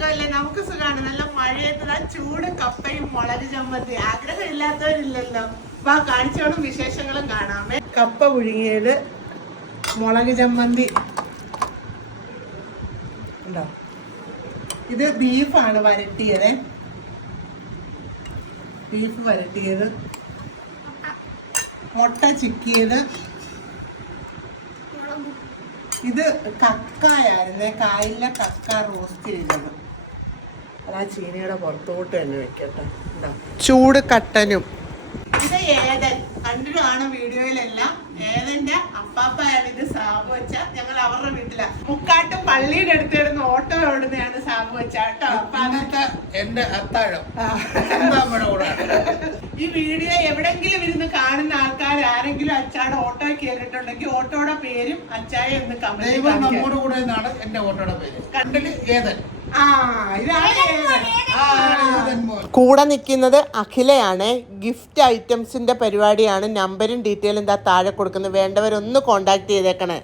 സുഖമല്ലേ നമുക്ക് സുഖമാണ് നല്ല മഴയത്ത് ആ ചൂട് കപ്പയും മുളക് ചമ്മന്തി. ആഗ്രഹം ഇല്ലാത്തവരില്ലല്ലോ ആ കാണിച്ചോളും വിശേഷങ്ങളും കാണാമേ. കപ്പ പുഴുങ്ങിയത് മുളക് ചമ്മന്തി. ഉണ്ടോ? ഇത് ബീഫാണ് വരട്ടിയത്. ബീഫ് വരട്ടിയത്. മുട്ട ചിക്കിയത്. ഇത് കക്കായായിരുന്നേ. കായില കക്ക റോസ്റ്റ് ചെയ്തത്. അതാ ചീനിയുടെ പുറത്തോട്ട് തന്നെ വെക്കട്ടെ. ഇതാ. ചൂട് കട്ടനും. ഇത് ഏതൻ. കണ്ടിട്ടാണ് വീഡിയോയിലെല്ലാം? ഏതന്റെ? അപ്പാപ്പയാണ് ഇത് സാബു വെച്ച ഞങ്ങൾ അവരുടെ വീട്ടിലാ. മുക്കാട്ടും പള്ളിയുടെ അടുത്തിടുന്ന ഓട്ടോ ഓടുന്നതാണ് സാബു വെച്ച കേട്ടോ? അപ്പൊ. എന്റെ അത്താഴം. ഈ വീഡിയോ എവിടെങ്കിലും ഇരുന്ന് കാണുന്ന ആൾക്കാർ ആരെങ്കിലും അച്ചാടെ ഓട്ടോ കയറിയിട്ടുണ്ടെങ്കിൽ ഓട്ടോയുടെ പേരും അച്ചായ എന്ന് കമന്റ് നമ്മോട് കൂടെ എന്നാണ് എന്റെ ഓട്ടോയുടെ പേര്. കണ്ടിൽ ഏതൻ? കൂടെ നിൽക്കുന്നത് അഖിലയാണ്. ഗിഫ്റ്റ് ഐറ്റംസിന്റെ പരിപാടിയാണ്. നമ്പരും ഡീറ്റെയിലും എന്താ താഴെ കൊടുക്കുന്നത്. വേണ്ടവരൊന്ന് കോണ്ടാക്ട് ചെയ്തേക്കണേ.